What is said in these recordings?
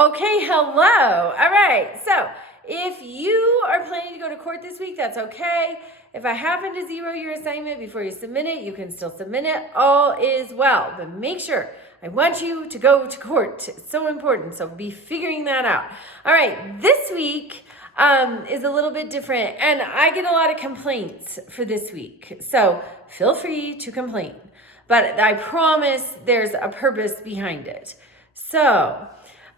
Okay, hello. All right. So if you are planning to go to court this week, that's okay. If I happen to zero your assignment before you submit it, you can still submit it. All is well. But make sure, I want you to go to court. It's so important. So be figuring that out. All right. This week is a little bit different. And I get a lot of complaints for this week. So feel free to complain. But I promise there's a purpose behind it. So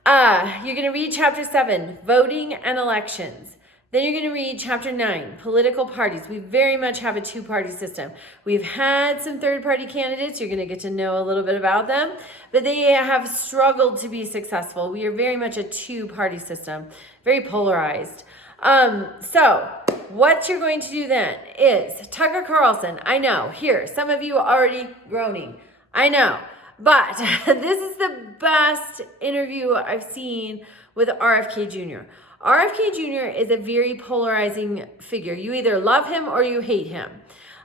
you're going to read chapter 7, voting and elections. Then you're going to read chapter 9, political parties. We very much have a two-party system. We've had some third-party candidates. You're going to get to know a little bit about them, but they have struggled to be successful. We are very much a two-party system, very polarized. So what you're going to do then is Tucker Carlson. I know, here, some of you are already groaning. I know. But this is the best interview I've seen with RFK Jr. RFK Jr. is a very polarizing figure. You either love him or you hate him.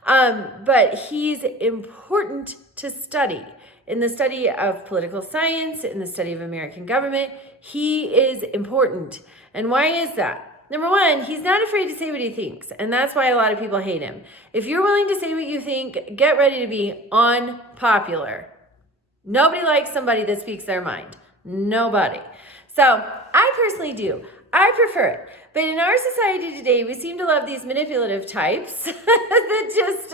But he's important to study. In the study of political science, in the study of American government, he is important. And why is that? Number one, he's not afraid to say what he thinks, and that's why a lot of people hate him. If you're willing to say what you think, get ready to be unpopular. Nobody likes somebody that speaks their mind. Nobody. So I personally do. I prefer it. But in our society today, we seem to love these manipulative types that just,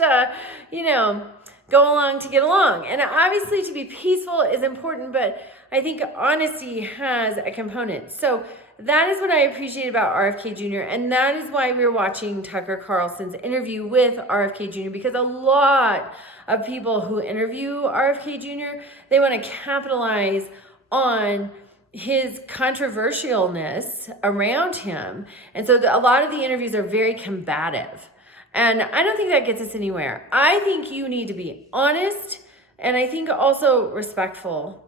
go along to get along. And obviously to be peaceful is important, but I think honesty has a component. So that is what I appreciate about RFK Jr. And that is why we're watching Tucker Carlson's interview with RFK Jr. because a lot of people who interview RFK Jr., they want to capitalize on his controversialness around him. And so a lot of the interviews are very combative. And I don't think that gets us anywhere. I think you need to be honest, and I think also respectful.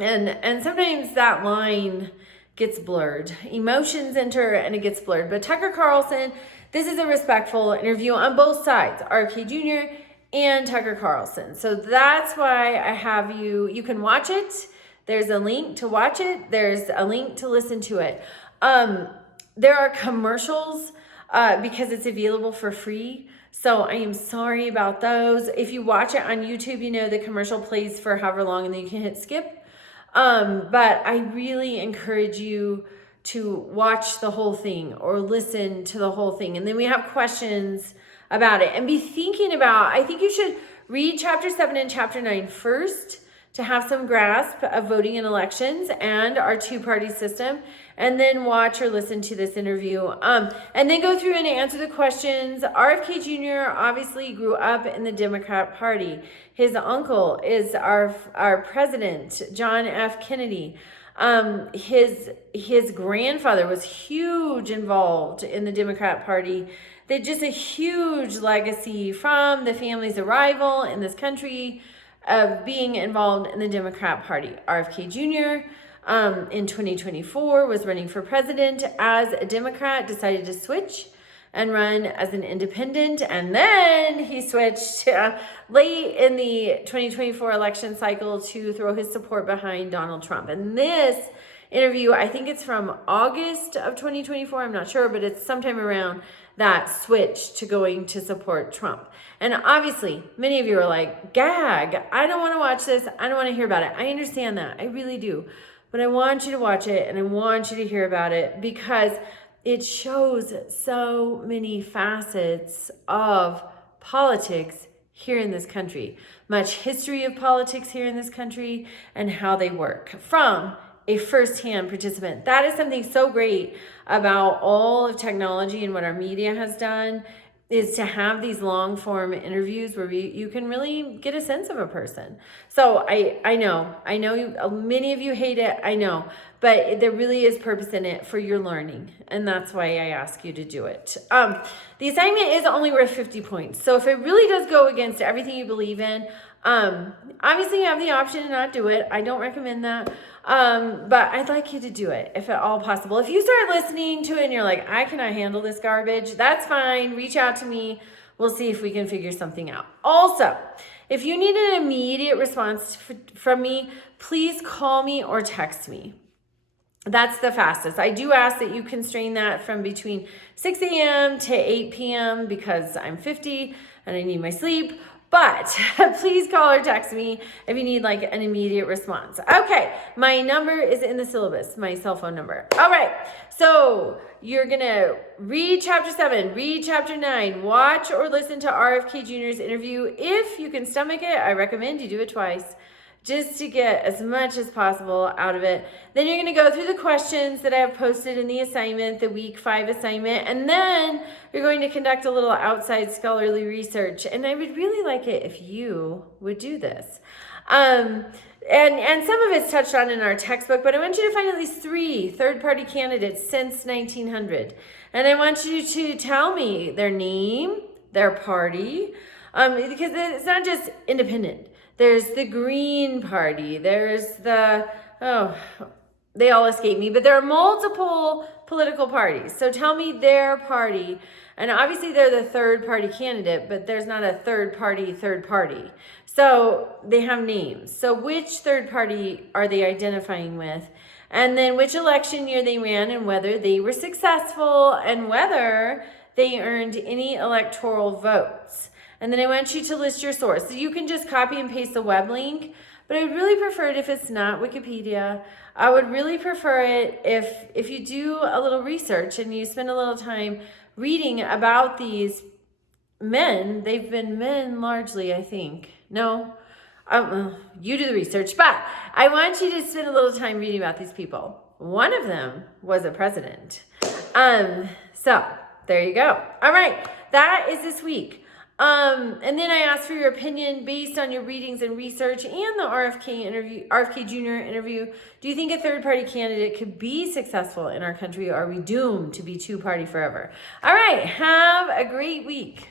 And sometimes that line gets blurred. Emotions enter and it gets blurred. But Tucker Carlson, this is a respectful interview on both sides, RFK Jr. and Tucker Carlson. So that's why I have you can watch it. There's a link to watch it. There's a link to listen to it. There are commercials because it's available for free. So I am sorry about those. If you watch it on YouTube, you know the commercial plays for however long and then you can hit skip. But I really encourage you to watch the whole thing or listen to the whole thing. And then we have questions about it and be thinking about, I think you should read chapter 7 and chapter 9 first to have some grasp of voting and elections and our two-party system, and then watch or listen to this interview. And then go through and answer the questions. RFK Jr. obviously grew up in the Democrat Party. His uncle is our president, John F. Kennedy. His grandfather was huge involved in the Democrat Party. They just a huge legacy from the family's arrival in this country of being involved in the Democrat Party. RFK Jr. In 2024 was running for president as a Democrat, decided to switch and run as an independent, and then he switched late in the 2024 election cycle to throw his support behind Donald Trump. And this interview, I think it's from August of 2024, I'm not sure, but it's sometime around that switch to going to support Trump. And obviously, many of you are like, gag, I don't want to watch this. I don't want to hear about it. I understand that. I really do. But I want you to watch it and I want you to hear about it because it shows so many facets of politics here in this country. Much history of politics here in this country and how they work from a first-hand participant. That is something so great about all of technology and what our media has done is to have these long-form interviews where you can really get a sense of a person. So I know many of you hate it, I know, but there really is purpose in it for your learning, and that's why I ask you to do it. The assignment is only worth 50 points, so if it really does go against everything you believe in, obviously you have the option to not do it. I don't recommend that. But I'd like you to do it if at all possible. If you start listening to it and you're like, I cannot handle this garbage, that's fine. Reach out to me. We'll see if we can figure something out. Also, if you need an immediate response from me, please call me or text me. That's the fastest. I do ask that you constrain that from between 6 a.m. to 8 p.m. because I'm 50 and I need my sleep. But please call or text me if you need like an immediate response. Okay, my number is in the syllabus, my cell phone number. All right, so you're gonna read chapter 7, read chapter 9, watch or listen to RFK Jr.'s interview. If you can stomach it, I recommend you do it twice, just to get as much as possible out of it. Then you're going to go through the questions that I have posted in the assignment, the week 5 assignment, and then you're going to conduct a little outside scholarly research. And I would really like it if you would do this. And some of it's touched on in our textbook, but I want you to find at least 3 third-party candidates since 1900. And I want you to tell me their name, their party, because it's not just independent. There's the Green Party. There's the, they all escape me, but there are multiple political parties. So tell me their party. And obviously they're the third party candidate, but there's not a third party. So they have names. So which third party are they identifying with? And then which election year they ran and whether they were successful and whether they earned any electoral votes. And then I want you to list your source. So you can just copy and paste the web link, but I would really prefer it if it's not Wikipedia. I would really prefer it if you do a little research and you spend a little time reading about these men. They've been men largely, I think. No, you do the research, but I want you to spend a little time reading about these people. One of them was a president. So there you go. All right, that is this week. And then I asked for your opinion based on your readings and research and the RFK Jr. interview. Do you think a third party candidate could be successful in our country, or are we doomed to be two party forever? All right, have a great week.